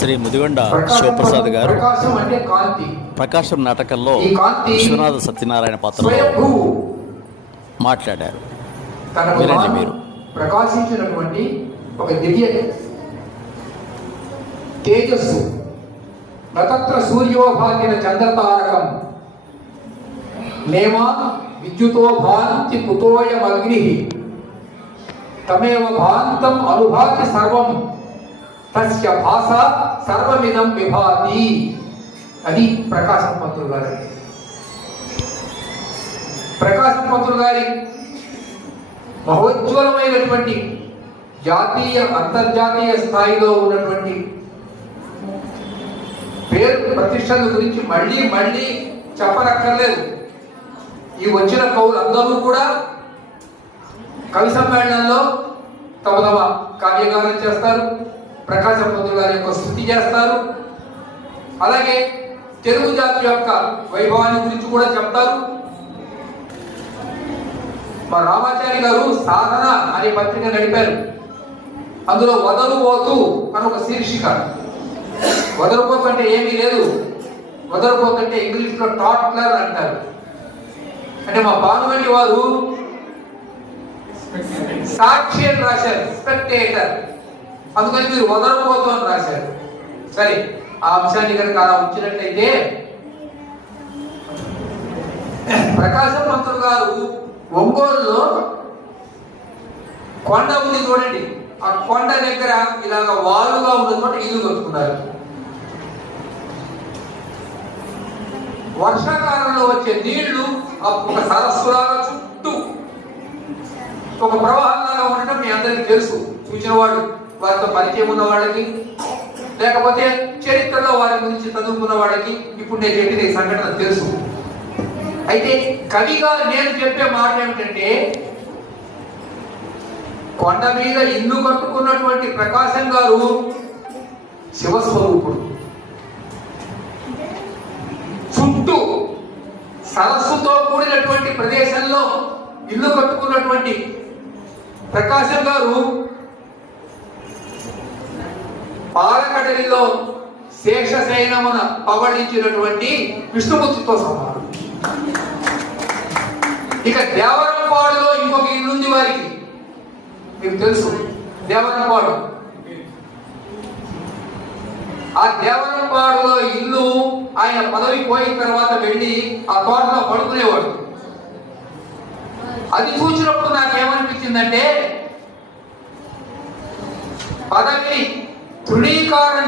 శ్రీ ముదిగొండ శివప్రసాద్ గారు ప్రకాశం నాటకంలో విశ్వనాథ సత్యనారాయణ పాత్రలో స్వయంభూ మాట్లాడారు. వినండి మీరు. ప్రకాశించినటువంటి ఒక దివ్య తేజస్సు. నతత్ర సూర్యోభాతిన చంద్రతారకం. నేమా విద్యుతో భాంతి కుతోయమగ్ని. తమేవ భాంతం అనుభాతి సర్వం. తస్య భాష సర్వమిదం విభాతి అది ప్రకాశం పంతులు గారు. ప్రకాశం పంతులు గారి మహోజ్వలమైనటువంటి జాతీయ అంతర్జాతీయ స్థాయిలో ఉన్నటువంటి పేరు ప్రతిష్టల గురించి మళ్ళీ మళ్ళీ చెప్పనక్కర్లేదు. ఈ వచ్చిన కవులు కూడా కవి సమ్మేళనంలో తమ తమ కావ్యగానం చేస్తారు. ప్రకాశం పంతులు గారి యొక్క స్థుతి చేస్తారు. అలాగే తెలుగు జాతి యొక్క వైభవాన్ని గురించి కూడా చెప్తారు. మా రామాచారి గారు సాధన అనే పత్రిక నడిపారు. అందులో వదలుపోతూ అని ఒక శీర్షిక. వదలుపోతు అంటే ఏమీ లేదు. వదలుపోతు అంటే ఇంగ్లీష్ టాట్లర్ అంటారు. అంటే మా భానుమణి వారు సాక్షి అని రాశారు. స్పెక్టేటర్ అందుకని మీరు వదలపోతూ అని రాశారు. సరే ఆ అంశాన్ని కనుక అలా ఉంచినట్లయితే ప్రకాశం పంతులు గారు ఒంగోలులో కొండ ఉంది చూడండి. ఆ కొండ దగ్గర ఇలాగ వాలుగా ఉన్నటువంటి ఇల్లు కట్టుకున్నారు. వర్షాకాలంలో వచ్చే నీళ్ళు ఆ ఒక సరస్సులాగా చుట్టూ ఒక ప్రవాహంలాగా ఉండటం మీ అందరికీ తెలుసు. చూసిన వాళ్ళు వారితో పరిచయం ఉన్న వాళ్ళకి లేకపోతే చరిత్రలో వారి గురించి చదువుకున్న వాళ్ళకి ఇప్పుడు నేను చెప్పిన ఈ సంఘటన తెలుసు. అయితే కవిగా నేను చెప్పే మాట ఏమిటంటే కొండ మీద ఇల్లు కట్టుకున్నటువంటి ప్రకాశం గారు శివస్వరూపుడు. చుట్టూ సరస్సుతో కూడినటువంటి ప్రదేశంలో ఇల్లు కట్టుకున్నటువంటి ప్రకాశం గారు పాలకడలిలో శేషశయనమున పవళించినటువంటి విష్ణుమూర్తితో సమానం. ఇక దేవరంపాడులో ఇంకొక ఇల్లు ఉంది వారికి. మీకు తెలుసు దేవరంపాడు. ఆ దేవరంపాడులో ఇల్లు ఆయన పదవి పోయిన తర్వాత వెళ్ళి ఆ తోటలో పడుకునేవాడు. అది చూసినప్పుడు నాకేమనిపించిందంటే పదవిని ದೃಢೀಕಾರ